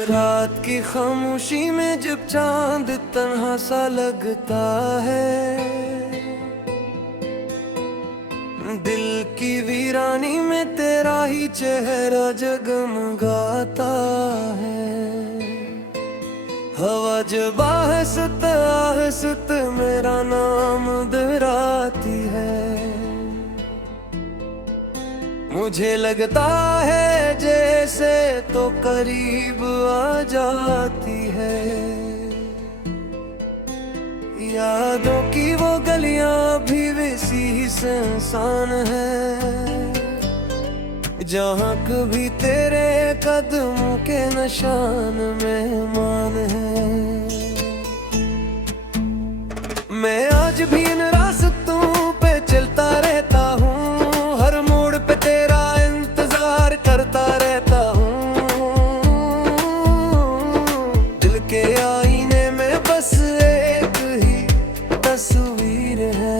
रात की खामोशी में जब चांद तन्हा सा लगता है, दिल की वीरानी में तेरा ही चेहरा जगमगाता है। हवा जब आहस्त आहस्त मेरा नाम दोहराती है, मुझे लगता है जैसे तो करीब आ जाती है। यादों की वो गलियां भी वैसी ही सुनसान है, जहाँ कभी तेरे कदमों के निशान मेहमान है। मैं आज भी इन रास्तों पे चलता रहता हूँ, हर मोड़ पे तेरा इंतजार करता रहता हूँ। दिल के आईने में बस एक ही तस्वीर है,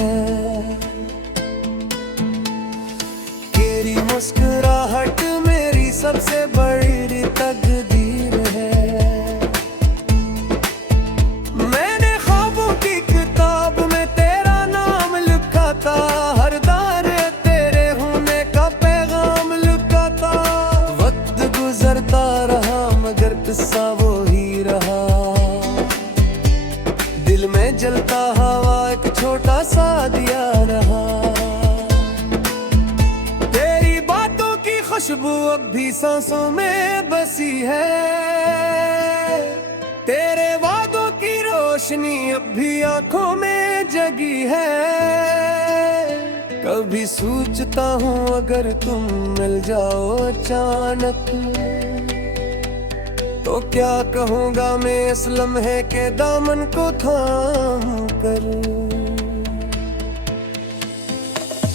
तेरी मुस्कुराहट मेरी सबसे बड़ी तकदीर है। मैंने ख्वाबों की किताब में तेरा नाम लिखा था, हर दारे तेरे होने का पैगाम लिखा था। वक्त गुजरता रहा मगर किस्सा वो ही रहा, दिल में जलता हवा एक छोटा सा दिया रहा। खुशबू अब भी सांसों में बसी है, तेरे वादों की रोशनी अब भी आंखों में जगी है। कभी सोचता हूँ अगर तुम मिल जाओ अचानक, तो क्या कहूँगा मैं इस लम्हे के दामन को थाम कर।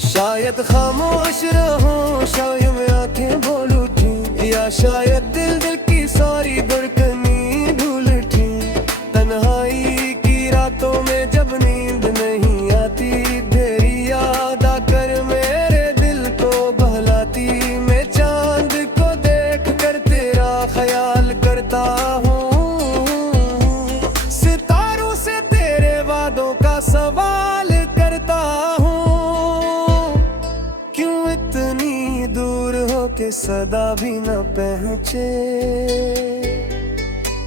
शायद खामोश रहूं, शायद मैं आंखें बोल उठी, या शायद दिल की सारी धड़कनी भूल उठी। तन्हाई की रातों में जब नींद नहीं आती, तेरी याद आकर मेरे दिल को बहलाती। मैं चांद को देख कर तेरा ख्याल करता हूँ, सितारों से तेरे वादों का सवाल करता हूँ। के सदा भी न पहुँचे,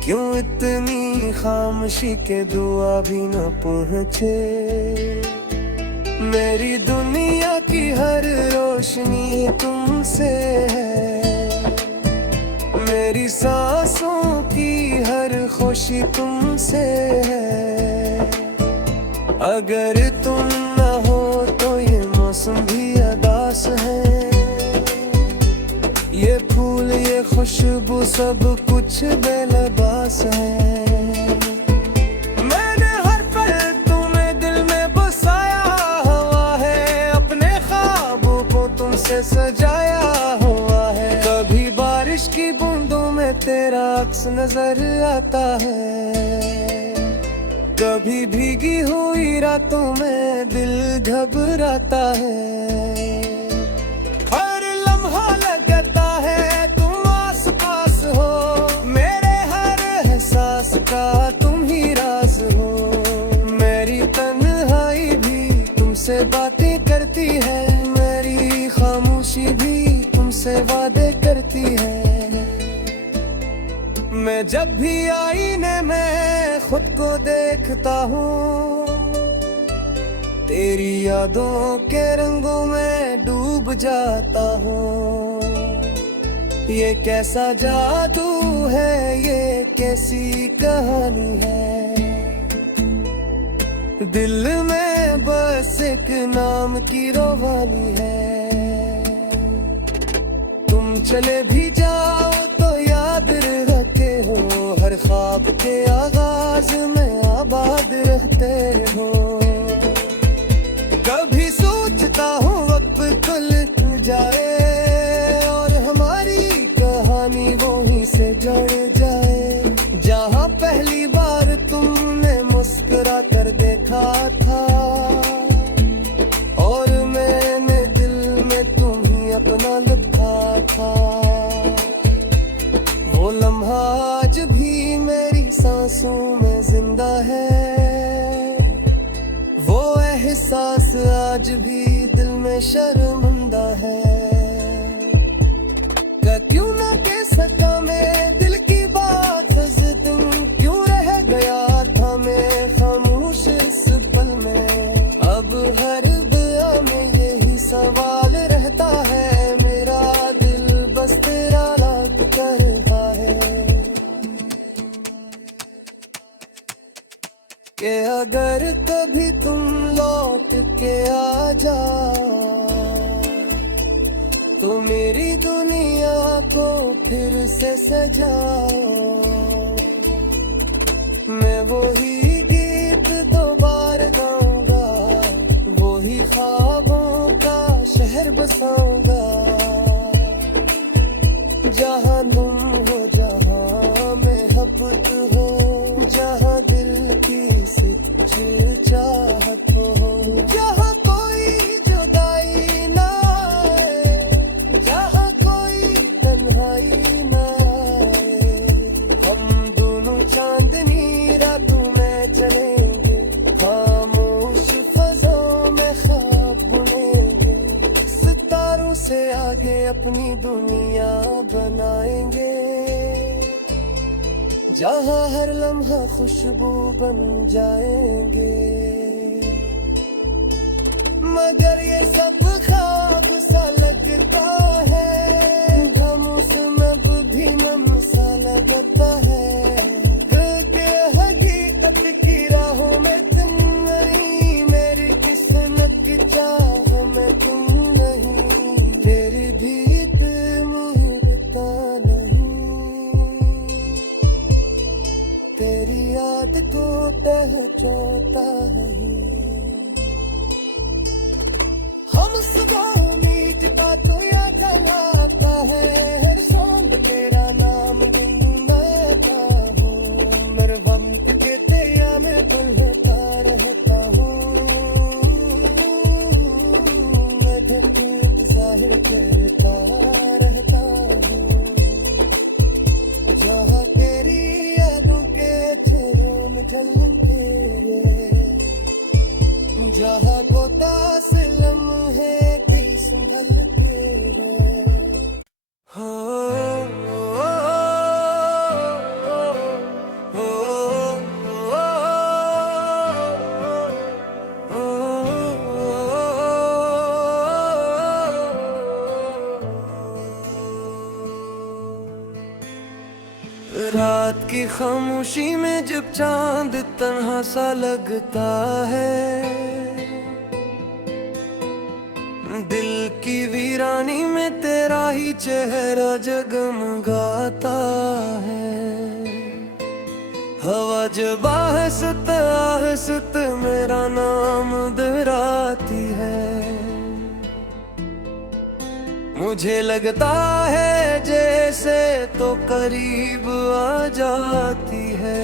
क्यों इतनी खामोशी के दुआ भी न पहुँचे। मेरी दुनिया की हर रोशनी तुमसे है, मेरी सांसों की हर खुशी तुमसे है। अगर तुम न हो तो ये मौसम भी उदास है, ये फूल ये खुशबू सब कुछ बेलबास है। मैंने हर पल तुम्हें दिल में बसाया हुआ है, अपने ख्वाबों को तुमसे सजाया हुआ है। कभी बारिश की बूंदों में तेरा अक्स नजर आता है, कभी भीगी हुई रातों में दिल घबराता है। का तुम ही राज हो, मेरी तन्हाई भी तुमसे बातें करती है, मेरी खामोशी भी तुमसे वादे करती है। मैं जब भी आईने में खुद को देखता हूँ, तेरी यादों के रंगों में डूब जाता हूँ। ये कैसा जादू है, ये कैसी कहानी है, दिल में बस एक नाम की रोवानी है। तुम चले भी जाओ तो याद रखे हो, हर ख्वाब के आगाज में आबाद रहते हो। कभी सोचता हूँ वक्त खुल जाए और हमारी कहानी वहीं से जुड़ जाए, जहाँ पहली बार तुमने मुस्कुरा कर देखा था और मैंने दिल में तुम्हें अपना लिखा था। वो लम्हा आज एहसास आज भी दिल में शर्मिंदा है। क्यों ना कह सका मैं दिल की बात, उस दिन क्यों रह गया था मैं खामोश इस पल में। अब हर दुआ में यही सवाल रहता है, मेरा दिल बस तेरा लाख करता है कि अगर कभी तुम लौट के आ जाओ तो मेरी दुनिया को फिर से सजाओ। मैं वही गीत दोबारा गाऊंगा, वही ख्वाबों का शहर बसाऊंगा। जहाँ तुम हो, जहाँ मोहब्बत हो, जहाँ दिल की सच्ची चाहत हो, जहाँ कोई जुदाई ना आए, जहाँ कोई तन्हाई ना आए। हम दोनों चांदनी रातों में चलेंगे, खामोश फज़ों में ख्वाब बुनेंगे, सितारों से आगे अपनी दुनिया बनाएंगे, जहाँ हर लम्हा खुशबू बन जाएंगे। मगर ये सब ख्वाब सा लगता है, खामोश अब भी नम सा लगता है। क्योंकि हकीकत की राहों में तुम नहीं, मेरी किस्मत की चाह में तुम नहीं, तेरी भीत मुहरता नहीं, तेरी याद को पहचानता है। हम सुबह उम्मीद का तो याद जलाता है, हर सांझ तेरा नाम गुनगुनाता हूँ, मेरे वक्त के तेरा मैं बुलता रहता हूँ, मैं धड़कन जाहिर करता रहता हूँ। जहाँ तेरी यादों के चेहरों में जलन तेरे, जहाँ गोता से लम्हे की संभल तेरे। रात की खामोशी में जब चांद तन्हा सा लगता है, दिल की वीरानी में तेरा ही चेहरा जगमगाता है। हवा जब आहस्त आहस्त मेरा नाम दोहराती है, मुझे लगता है जैसे तो करीब आ जाती है।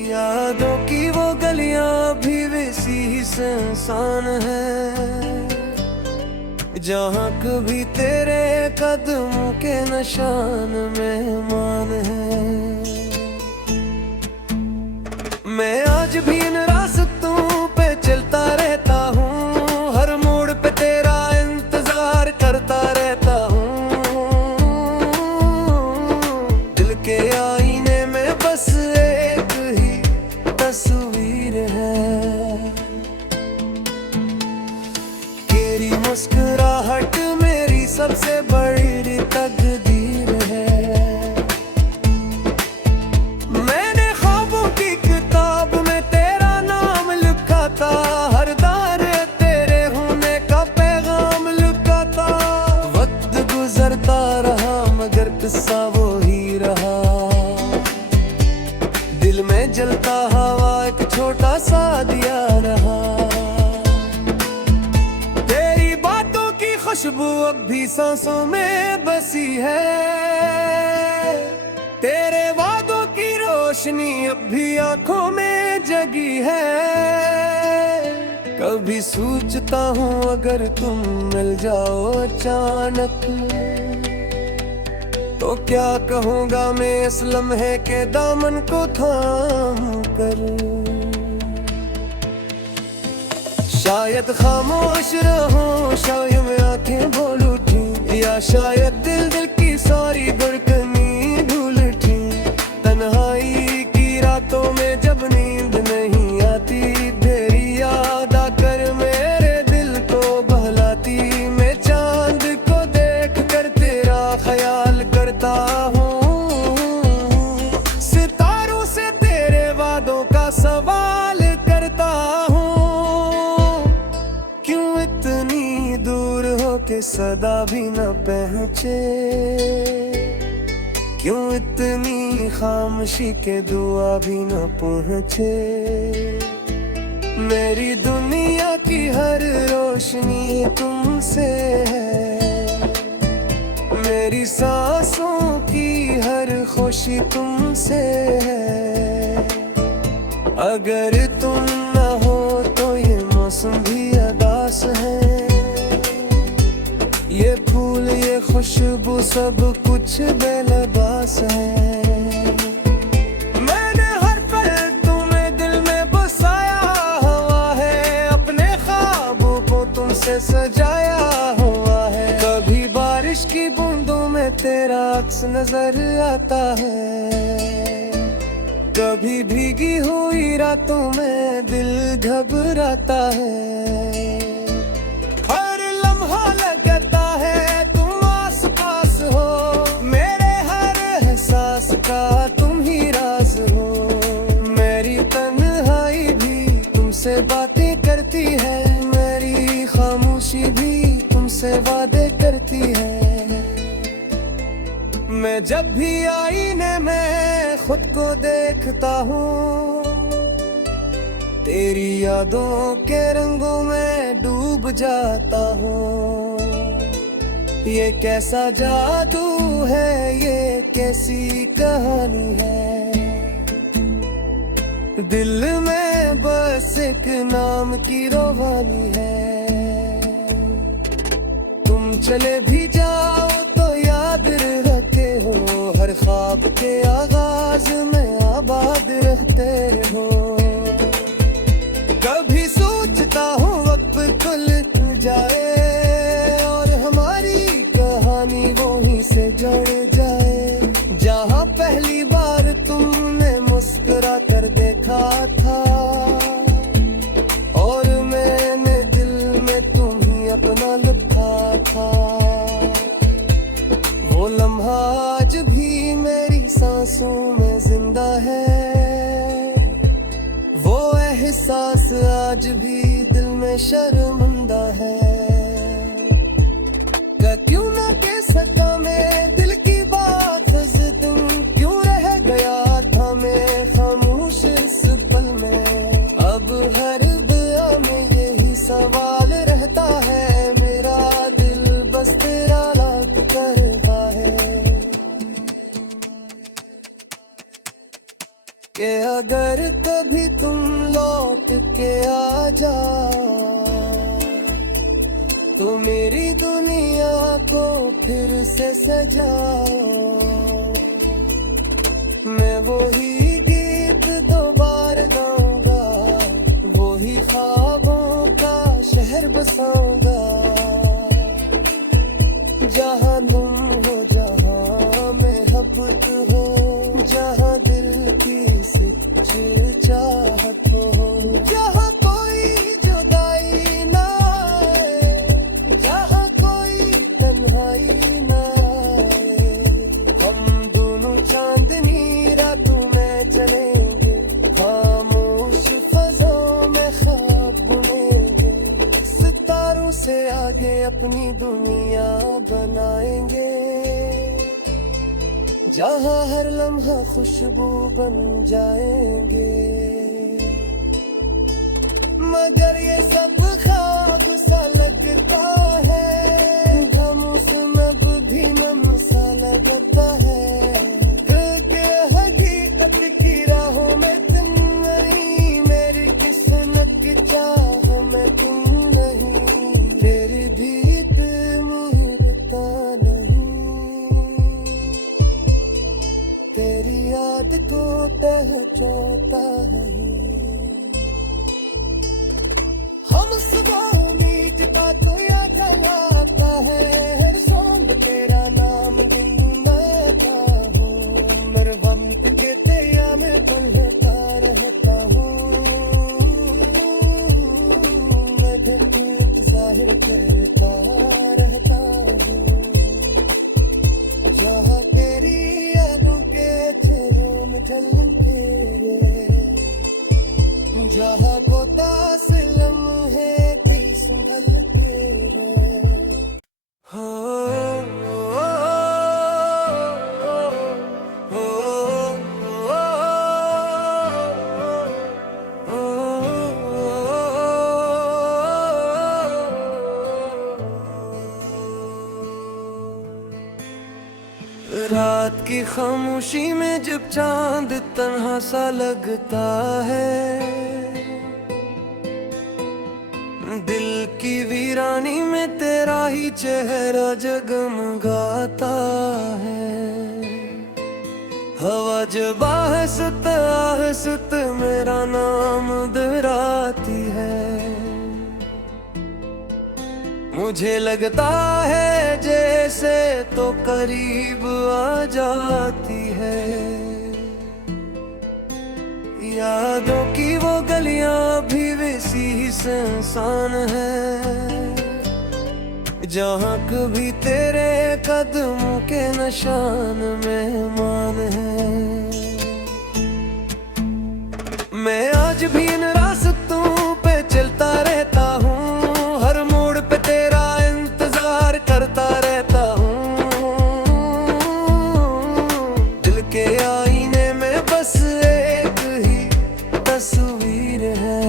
यादों की वो गलियां भी वैसी ही सुनसान है, जहाँ कभी तेरे कदमों के निशान मेहमान है। मैं आज भी इन रास्तों पे चलता रहता हूँ, हर मोड़ पे तेरा इंतजार करता रहता हूँ। दिल के आईने में बस एक ही तस्वीर है, तेरी मुस्कुराहट मेरी सबसे बड़ी तकदीर है। मैंने ख्वाबों की किताब में तेरा नाम लिखा था, हर दार तेरे होने का पैगाम लिखा था। वक्त गुजरता रहा मगर किस्सा वो ही रहा, दिल में जलता हवा एक छोटा सा दिया रहा। तेरी बातों की खुशबू अब भी सांसों में बसी है, तेरे वादों की रोशनी अब भी आंखों में जगी है। कभी सोचता हूँ अगर तुम मिल जाओ अचानक, तो क्या कहूँगा मैं इस लम्हे के दामन को थाम कर। शायद खामोश रहूं, शायद आंखें बोल उठी, या शायद दिल दिल की सारी धड़कनी भूल उठी। तन्हाई की रातों में जब नींद नहीं आती, तेरी याद आकर मेरे दिल को बहलाती। मैं चांद को देख कर तेरा ख्याल करता हूँ, सितारों से तेरे वादों का सवाल करता हूँ। क्यों इतनी दूर हो के सदा भी न पहुँचे, क्यों इतनी खामोशी के दुआ भी न पहुँचे। मेरी दुनिया की हर रोशनी तुमसे है, मेरी सांसों की हर खुशी तुमसे है। अगर तुम न हो तो ये मौसम भी अदास है, ये फूल ये खुशबू सब कुछ बेलबास है। मैंने हर पल तुम्हें दिल में बसाया हुआ है, अपने ख्वाबों को तुमसे सजाया हुआ है। कभी बारिश की बूंदों में तेरा अक्स नजर आता है, कभी भीगी हुई रातों में दिल घबराता है। हर लम्हा लगता है तुम आस पास हो, मेरे हर एहसास का तुम ही राज हो। मेरी तन्हाई भी तुमसे बातें करती है, मेरी खामोशी भी तुमसे वादे करती है। मैं जब भी आईने में खुद को देखता हूँ, तेरी यादों के रंगों में डूब जाता हूँ। ये कैसा जादू है, ये कैसी कहानी है, दिल में बस एक नाम की रोवानी है। तुम चले भी जाओ तो याद रखे हो, हर ख्वाब के आगाज में आबाद रहते हो। कभी सोचता हूँ वक्त खुल जाए और हमारी कहानी वहीं से जुड़ जाए, जहाँ पहली बार तुमने मुस्कुरा कर देखा था और मैंने दिल में तुम्हें अपना लिखा था। वो लम्हा आज भी मेरी सांसों में जिंदा है, वो एहसास आज भी दिल में शर्मिंदा है। क्यों ना कह सका मैं दिल की बात उस दिन, क्यों रह गया था मैं खामोश इस पल में। अब हर दुआ में यही सवाल रहता है, मेरा दिल बस तेरा लाख करता है कि अगर कभी तुम लौट के आ जाओ तो मेरी दुनिया को फिर से सजाओ। मैं वही गीत दोबारा गाऊंगा, वही ख्वाबों का शहर बसाऊंगा, जहाँ तुम हो जहाँ मोहब्बत हो, जहाँ दिल की सच्ची चाहत हो, जहाँ कोई जुदाई ना आए, जहाँ कोई तन्हाई ना आए। हम दोनों चांदनी रातों में चलेंगे, खामोश फज़ों में ख्वाब बुनेंगे, सितारों से आगे अपनी दुनिया बनाएंगे, जहाँ हर लम्हा खुशबू बन जाएंगे। मगर ये सब ख्वाब सा लगता है, मौसम अब भी नम सा लगता है, क्योंकि हकीकत की राहों में तुम नहीं, मेरी किस्मत की चाह में तुम नहीं, तेरी भीत मुहरता नहीं, तेरी याद को पहचानता है। हम चलन तेरे, जहाँ गोता से लम्हे कई संभल तेरे। रात की खामोशी में जब चांद तन्हा सा लगता है, दिल की वीरानी में तेरा ही चेहरा जगमगाता है। हवा जब आहस्त मेरा नाम दोहराती है, मुझे लगता है जैसे तो करीब आ जाती है। यादों की वो गलियां भी वैसी ही सुनसान है, जहाँ कभी तेरे कदमों के निशान मेहमान है। मैं आज भी इन रास्तों पे चलता रहता हूँ, हर मोड़ पे तेरा इंतजार करता रहता हूँ। दिल के आईने में बस एक ही तस्वीर है,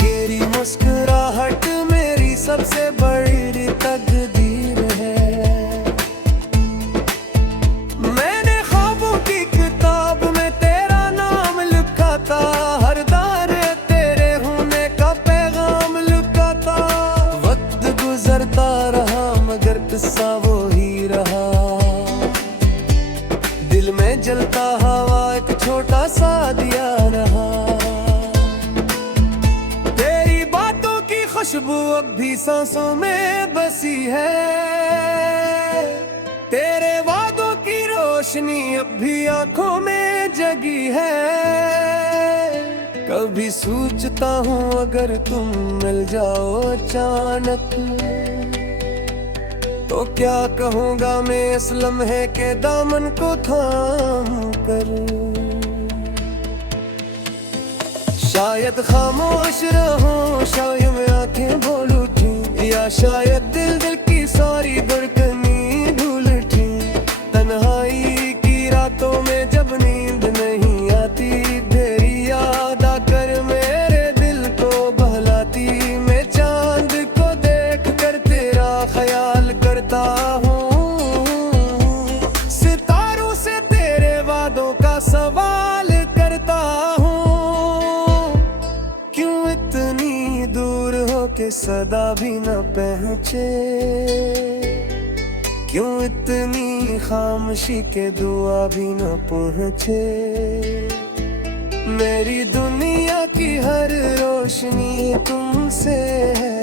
तेरी मुस्कुराहट मेरी सबसे बड़ी तकदीर है। मैंने ख्वाबों की किताब में तेरा नाम लिखा था, हर दार तेरे होने का पैगाम लिखा था। वक्त गुजरता रहा मगर किस्सा वो ही रहा, दिल में जलता हवा एक छोटा सा दिया रहा। तेरी बातों की खुशबू अब भी सांसों में बसी है, तेरे वादों की रोशनी अब भी आंखों में जगी है। कभी सोचता हूँ अगर तुम मिल जाओ अचानक, तो क्या कहूँगा मैं इस लम्हे के दामन को थाम कर। शायद खामोश रहूं, शायद मैं आंखें बोल उठी, या शायद दिल की सारी धड़कनी भूल उठी। तन्हाई की रातों में जब नींद नहीं आती, तेरी याद आकर मेरे दिल को बहलाती। मैं चांद को देख कर तेरा ख्याल करता हूँ, सितारों से तेरे वादों का सवाल करता हूँ। क्यों इतनी दूर हो के सदा भी न पहुँचे, क्यों इतनी खामोशी के दुआ भी न पहुँचे। मेरी दुनिया की हर रोशनी तुमसे है,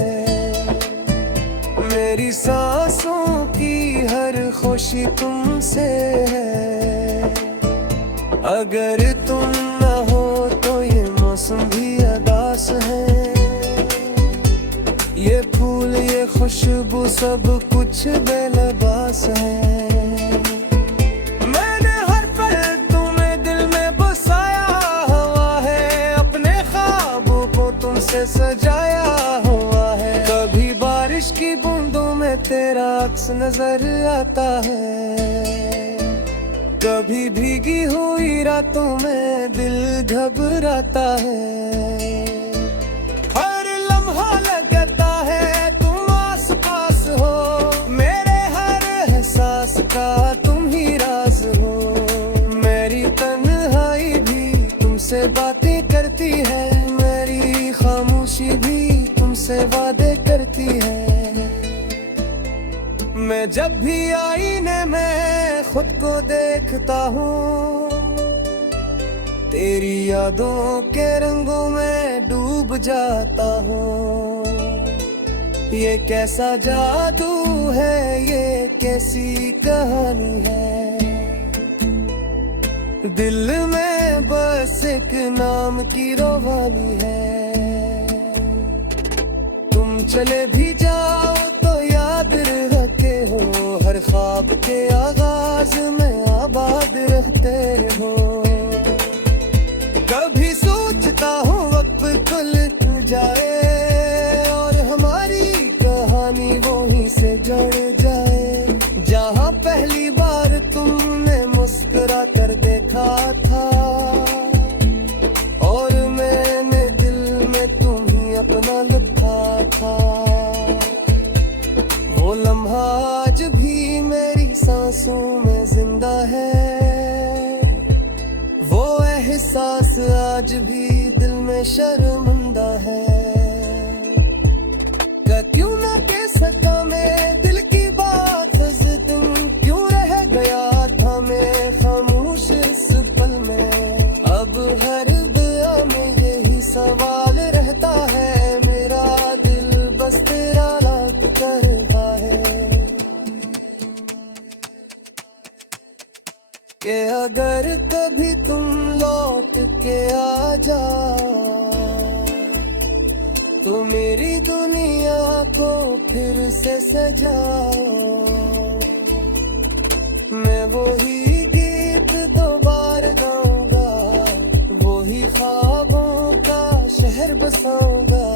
मेरी सांसों की हर खुशी तुमसे है। अगर तुम न हो तो ये मौसम भी उदास है, ये फूल ये खुशबू सब कुछ बेलबास है। मैंने हर पल तुम्हें दिल में बसाया हुआ है, अपने ख्वाबों को तुमसे सजाया हुआ है। कभी बारिश की बूंदों में तेरा अक्स नजर आता है, कभी भीगी हुई रातों में दिल घबराता है। हर लम्हा लगता है तुम आस पास हो, मेरे हर एहसास का तुम ही राज हो। मेरी तन्हाई भी तुमसे बातें करती है, मेरी खामोशी भी तुमसे वादे करती है। मैं जब भी आईने में खुद को देखता हूँ, तेरी यादों के रंगों में डूब जाता हूँ। ये कैसा जादू है, ये कैसी कहानी है, दिल में बस एक नाम की रोवानी है। तुम चले भी जाओ तो याद रखे हो, हर ख्वाब के आगाज में करते हो। कभी सोचता हूँ वक्त खुल जाए और हमारी कहानी वहीं से जुड़ जाए, जहाँ पहली बार तुमने मुस्कुरा कर देखा था और मैंने दिल में तुम्हीं अपना लिखा था। वो लम्हा आज भी मेरी सांसों में जिंदा है, वो एहसास आज भी दिल में शर्मिंदा है। क्यों ना कह सका मैं दिल की बात, उस दिन क्यों रह गया था मैं खामोश इस पल में। अब हर दुआ में यही सवाल रहता है, मेरा दिल बस तेरा लाख करता है कि अगर कभी तुम लौट के आ जाओ तो मेरी दुनिया को फिर से सजाओ। मैं वही गीत दोबारा गाऊंगा, वही ख्वाबों का शहर बसाऊंगा,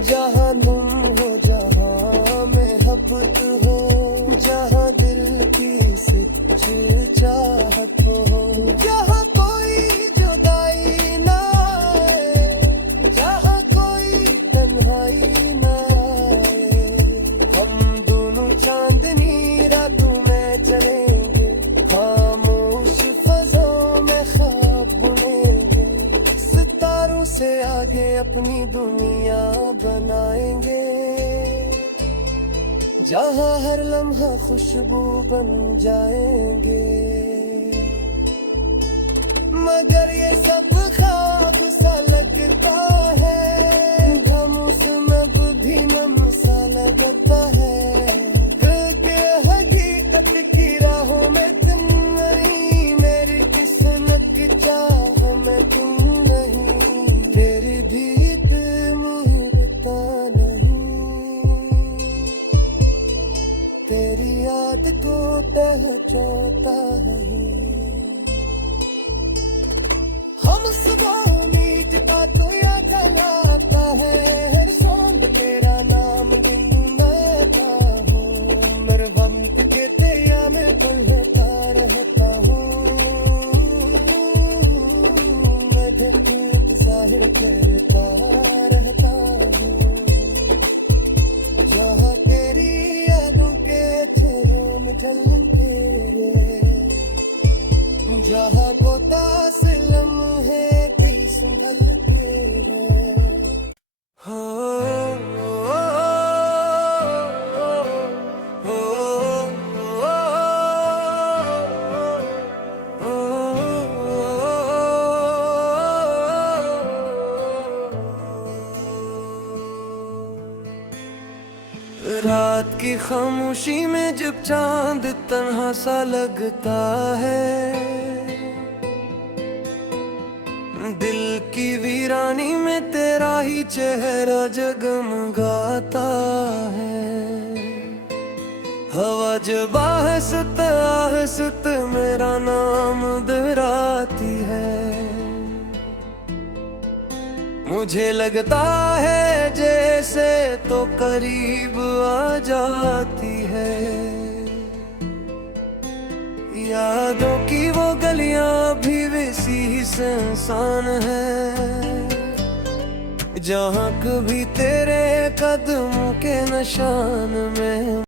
जहाँ तुम हो जहाँ मोहब्बत हो, जहाँ दिल की सच्ची चाहत हो, जहाँ कोई जुदाई ना आए, जहाँ कोई तन्हाई ना आए। हम दोनों चांदनी रातों में चलेंगे, खामोश फज़ों में ख्वाब बुनेंगे, सितारों से आगे अपनी दुनिया बनाएंगे, जहाँ हर लम्हा खुशबू बन जाएंगे। मगर ये सब ख्वाब सा लगता है, खामोश अब भी नम सा लगता है, क्योंकि हकीकत की राहों में तुम नहीं, मेरी किस्मत की चाह में तुम नहीं, तेरी भीत मुहरता नहीं, तेरी याद को पहचानता है। हम सुबह उम्मीद का तो याद जलाता है, हर शाम तेरा नाम गुनगुनाता हूँ, मेरे वक्त के तेरा मैं खुलता रहता हूँ, मैं दिल जाहिर करता रहता हूँ, जहाँ तेरी यादों के चेहरों में झलके रे, जहाँ गोता से लम्हे कई संभल तेरे। हो रात की खामोशी में जब चांद तन्हा सा लगता है, दिल की वीरानी में तेरा ही चेहरा जगमगाता है। हवा जब आहस्त आहस्त मेरा नाम दोहराती है, मुझे लगता है जैसे तो करीब आ जाती है। यादों की वो गलियां भी वैसी ही सुनसान है, जहाँ कभी तेरे कदमों के निशान में